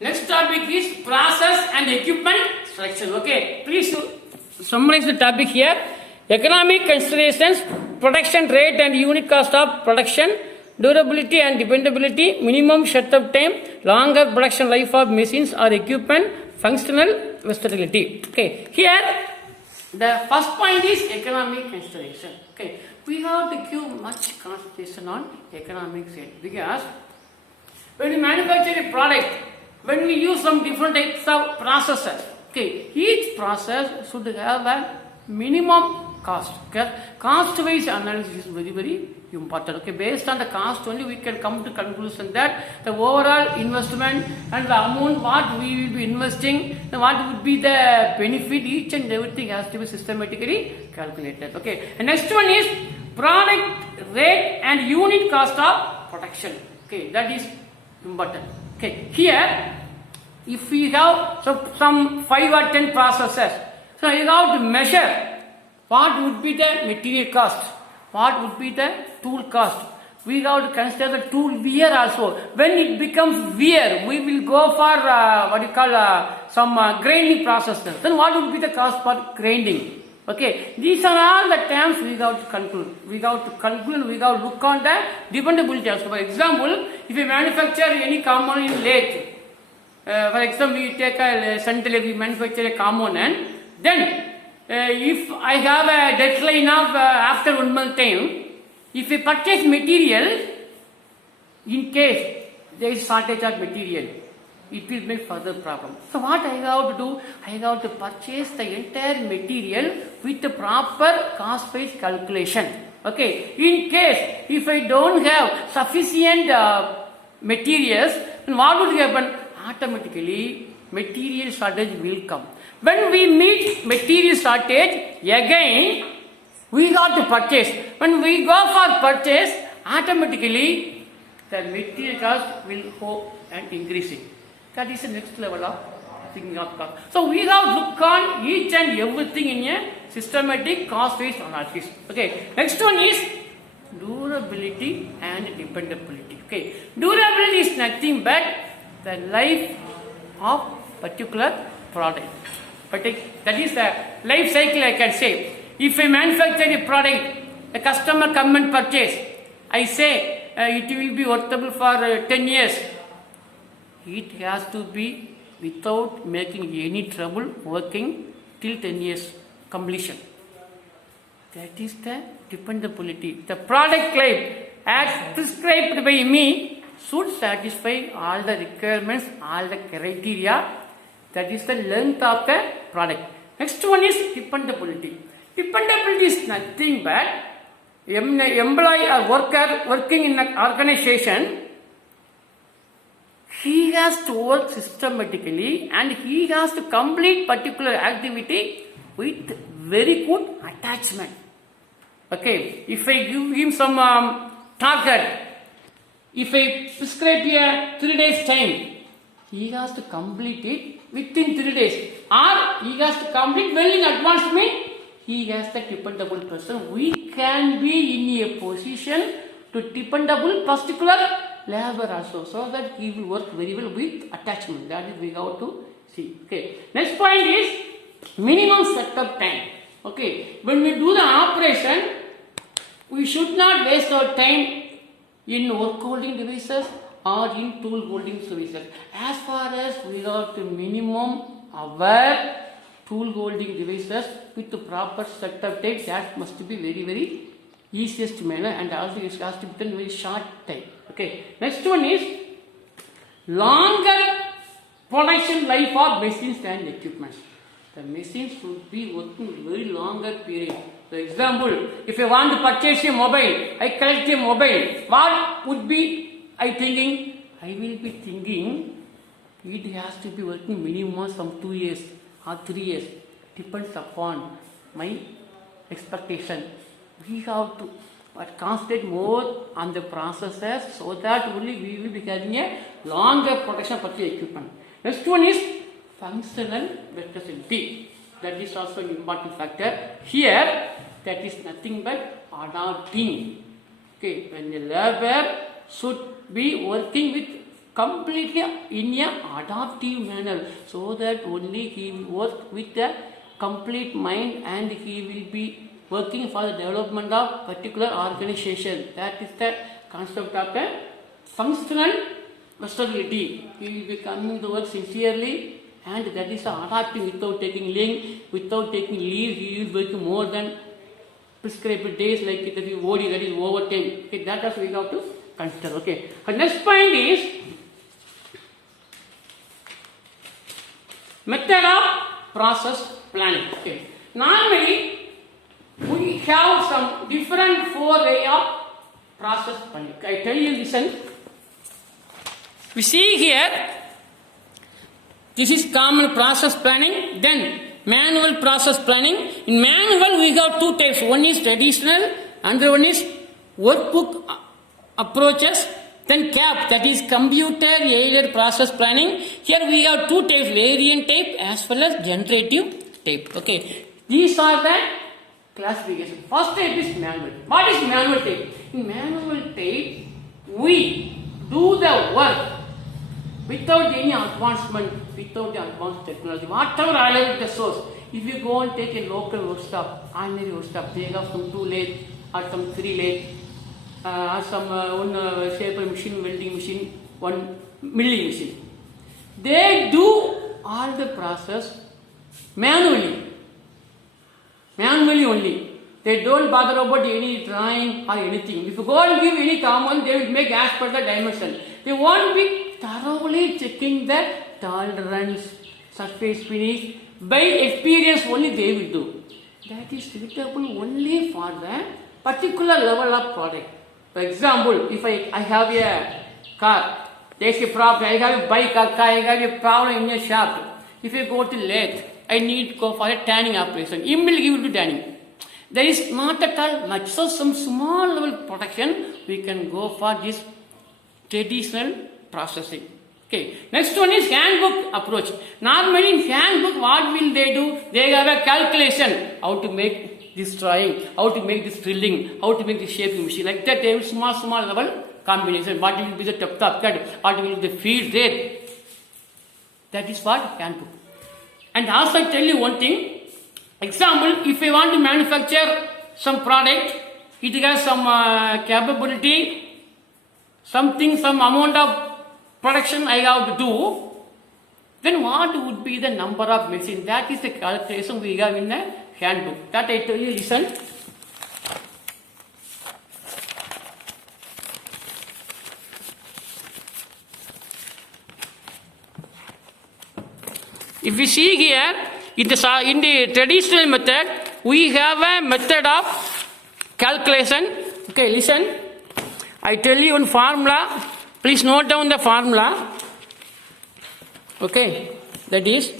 Next topic is process and equipment selection. Okay, please summarize the topic here. Economic considerations, production rate and unit cost of production, durability and dependability, minimum shut-up time, longer production life of machines or equipment, functional versatility. Okay, here the first point is economic consideration. Okay, we have to give much concentration on economic side because when we manufacture a product, when we use some different types of processes, okay, each process should have a minimum cost. Okay, cost wise analysis is very important. Okay, based on the cost only we can come to conclusion that the overall investment and the amount what we will be investing, what would be the benefit, each and everything has to be systematically calculated. Okay, and next one is product rate and unit cost of production. Okay, that is important. Okay, here if we have some 5 or 10 processes, so you have to measure what would be the material cost, what would be the tool cost. We have to consider the tool wear also. When it becomes wear, we will go for some grinding processes. Then what would be the cost for grinding? Okay, these are all the terms we have to conclude. We have to look on the dependability also. For example, if you manufacture any component in lathe, for example, we take a central, we manufacture a component, then if I have a deadline of after 1 month time, if we purchase material, in case there is shortage of material, it will make further problem. So what I have to do? I have to purchase the entire material with the proper cost price calculation. Okay. In case if I don't have sufficient materials, then what would happen? Automatically material shortage will come. When we meet material shortage, again we got to purchase. When we go for purchase, automatically the material cost will go and increasing. That is the next level of thinking of cost. So we have to look on each and everything in a systematic cost-based analysis. Okay. Next one is durability and dependability. Okay. Durability is nothing but the life of particular product. But that is the life cycle, I can say. If I manufacture a product, a customer come and purchase, I say it will be worthable for 10 years. It has to be without making any trouble working till 10 years completion. That is the dependability. The product life as prescribed by me should satisfy all the requirements, all the criteria. That is the length of the product. Next one is dependability. Dependability is nothing but employee or worker working in an organization. He has to work systematically and he has to complete particular activity with very good attachment. Okay, if I give him some target, if I prescribe here 3 days time, he has to complete it within 3 days, or he has to complete well in advance. Means he has the dependable person. We can be in a position to dependable particular labor also, so that he will work very well with attachment. That is we have to see. Okay. Next point is minimum setup time. Okay. When we do the operation, we should not waste our time in work holding devices or in tool holding devices. As far as we have to minimum our tool holding devices with the proper setup time, that must be very easiest manner, and also it has to be done very short time. Okay. Next one is longer production life of machines and equipment. The machines should be working very longer period. For example, if I want to purchase a mobile, I collect a mobile. What would be I thinking? I will be thinking it has to be working minimum some 2 years or 3 years. Depends upon my expectation. We have to concentrate more on the processes, so that only we will be having a longer production for the equipment. Next one is functional versatility. That is also an important factor. Here, that is nothing but adapting. Okay, when the labor should be working with completely in a adaptive manner, so that only he will work with a complete mind and he will be working for the development of particular organization. That is the concept of the functional versatility. He will be coming to work sincerely, and that is adapting without taking leave. Without taking leave, he will work more than prescribed days, like that is OD, that is overtime. Okay, that also we have to consider. Okay. The next point is method of process planning. Okay. Normally we have some different 4 way of process planning. I tell you, listen. We see here, this is common process planning, then manual process planning. In manual we have 2 types. One is traditional, another one is workbook approaches. Then CAP, that is computer aided process planning. Here we have 2 types, variant type as well as generative type. Okay, these are the classification. First type is manual. What is manual type? In manual type, we do the work without any advancement, without the advanced technology, whatever available at the source. If you go and take a local workshop, ordinary workshop, they have some 2 lathe or some 3 lathe, or some one shaper machine, welding machine, one milling machine. They do all the process manually only. They don't bother about any drawing or anything. If you go and give any common, they will make as per the dimension. They won't be thoroughly checking the tolerance, surface finish. By experience only they will do. That is suitable only for the particular level of product. For example, if I have a car, there is a problem, I have a bike or car, I have a problem in a shop. If I go to lathe, I need to go for a tanning operation. Immediately you will do tanning. There is not at all much. So some small level production, we can go for this traditional processing. Okay. Next one is handbook approach. Normally in handbook, what will they do? They have a calculation how to make this drawing, how to make this drilling, how to make this shaping machine. Like that, they have small level combination. What will be the top cut? What will be the feed rate? That is what handbook. And also I tell you one thing. Example, if I want to manufacture some product, it has some capability, some amount of production I have to do, then what would be the number of machines? That is the calculation we have in the handbook. That I tell you, listen. If we see here, in the traditional method, we have a method of calculation. Okay, listen. I tell you one formula. Please note down the formula. Okay, that is